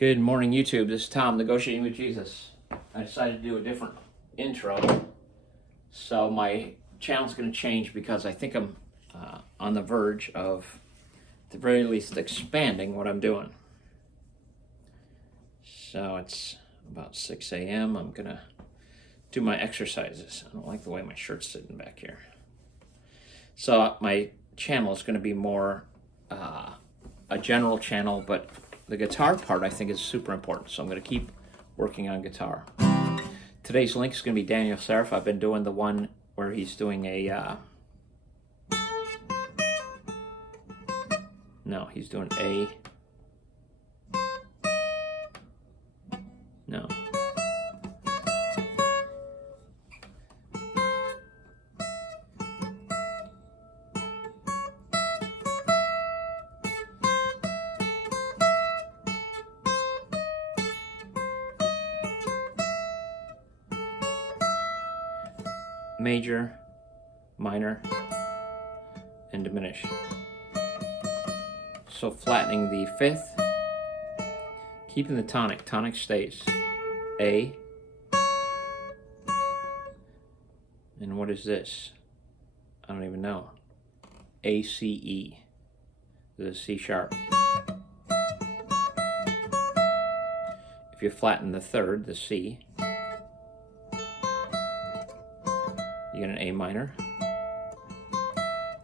Good morning, YouTube. This is Tom, Negotiating with Jesus. I decided to do a different intro, so my channel's going to change because I think I'm on the verge of, at the very least, expanding what I'm doing. So it's about 6 a.m. I'm going to do my exercises. I don't like the way my shirt's sitting back here. So my channel is going to be more a general channel, but the guitar part I think is super important, so I'm going to keep working on guitar. Today's link is going to be Daniel Seriff. I've been doing the one where he's doing a no, he's doing a no. Major, minor, and diminished. So flattening the fifth, keeping the tonic. Tonic stays. A. And what is this? I don't even know. A, C, E. This is C sharp. If you flatten the third, the C, you get an A minor.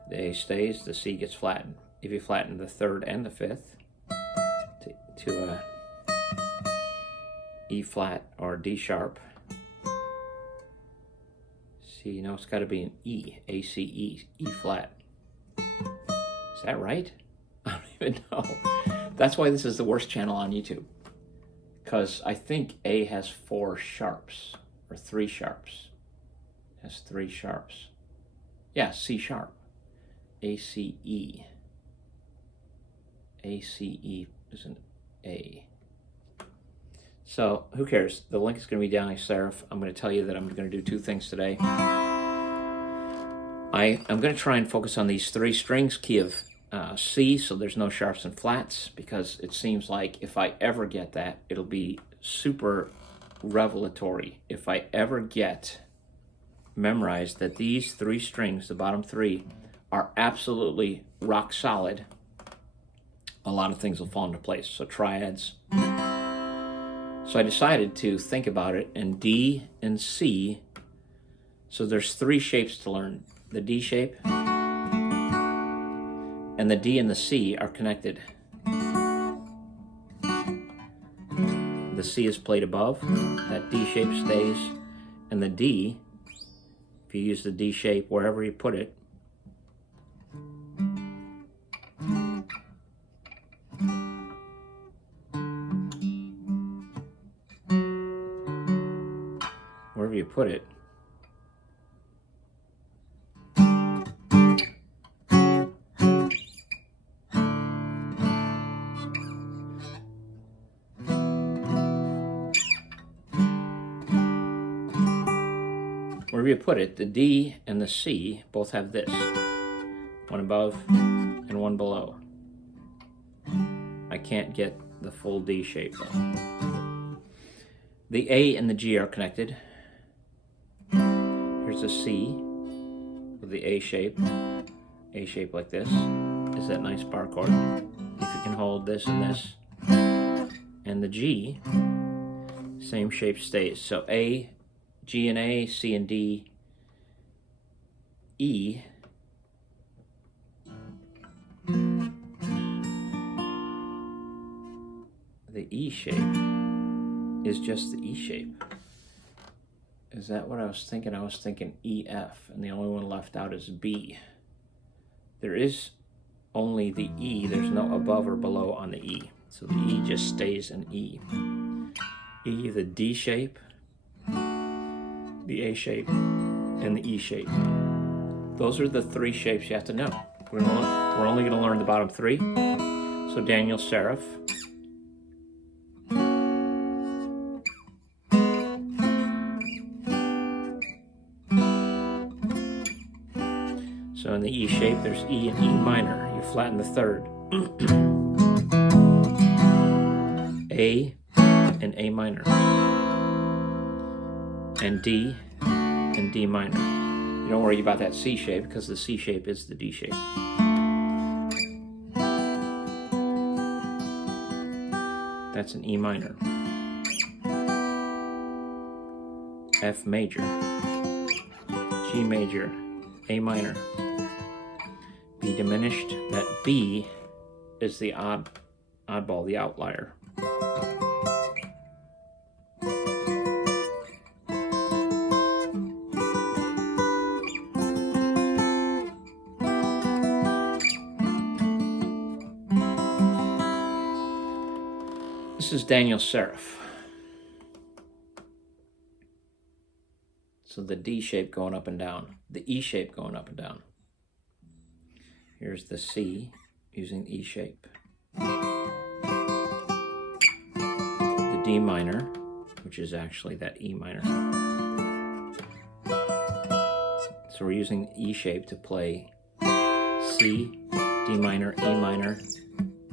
The A stays, the C gets flattened. If you flatten the third and the fifth to E flat or D sharp, see, you know it's got to be an E, A, C, E, E flat. Is that right? I don't even know. That's why this is the worst channel on YouTube, because I think A has 4 sharps or 3 sharps. Has 3 sharps. Yeah, C sharp. A, C, E. A, C, E is an A. So, who cares? The link is going to be Daniel Seriff. I'm going to tell you that I'm going to do 2 things today. I'm going to try and focus on these 3 strings, key of C, so there's no sharps and flats, because it seems like if I ever get that, it'll be super revelatory. If I ever get memorized that these 3 strings, the bottom 3, are absolutely rock solid, a lot of things will fall into place. So triads. So I decided to think about it in D and C. So there's 3 shapes to learn. The D shape and the D and the C are connected. The C is played above, that D shape stays, and the D, if you use the D shape wherever you put it, wherever you put it, the D and the C both have this, one above and one below. I can't get the full D shape though. The A and the G are connected. Here's a C with the A shape like this. Is that nice bar chord? If you can hold this and this. And the G, same shape stays. So A, G and A, C and D, E, the E shape is just the E shape. Is that what I was thinking? I was thinking E, F, and the only one left out is B. There is only the E, there's no above or below on the E. So the E just stays an E. E, the D shape, the A shape, and the E shape. Those are the 3 shapes you have to know. We're only going to learn the bottom 3. So Daniel Seriff. So in the E shape, there's E and E minor. You flatten the third. A and A minor, and D and D minor. You don't worry about that C shape because the C shape is the D shape. That's an E minor. F major, G major, A minor, B diminished. That B is the oddball, the outlier. This is Daniel Seriff. So the D shape going up and down, the E shape going up and down. Here's the C using the E shape. The D minor, which is actually that E minor. So we're using E shape to play C, D minor, E minor,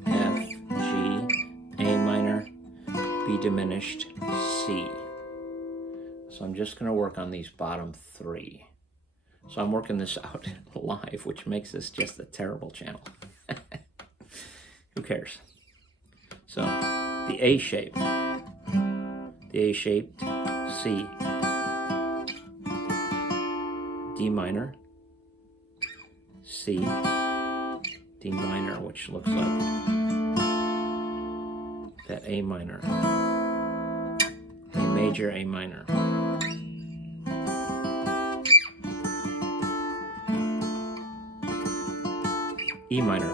F, G, A minor, B diminished, C. So I'm just going to work on these bottom three. So I'm working this out live, which makes this just a terrible channel. Who cares? So the A shape, C, D minor, C, D minor, which looks like that A minor, A major, A minor. E minor,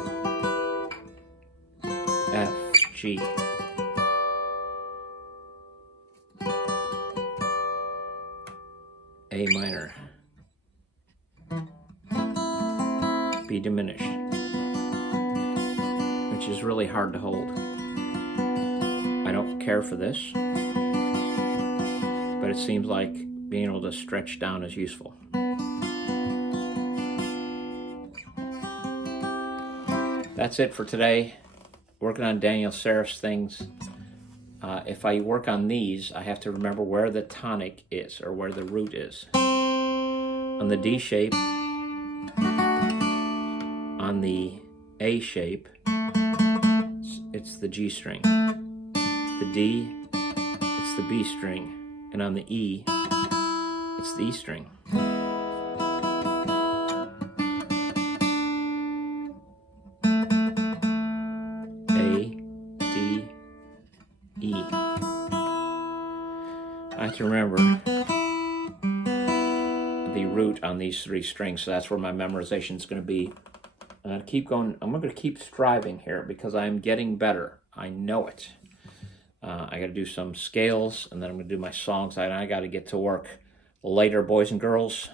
F, G, A minor, B diminished, which is really hard to hold. I don't care for this, but it seems like being able to stretch down is useful. That's it for today. Working on Daniel Seriff's things. If I work on these, I have to remember where the tonic is, or where the root is. On the D shape, on the A shape, it's the G string. The D, it's the B string. And on the E, it's the E string. E. I have to remember the root on these three strings, so that's where my memorization is going to be. I'm going to keep going. I'm going to keep striving here because I'm getting better. I know it. I got to do some scales, and then I'm going to do my songs. I got to get to work. Later, boys and girls.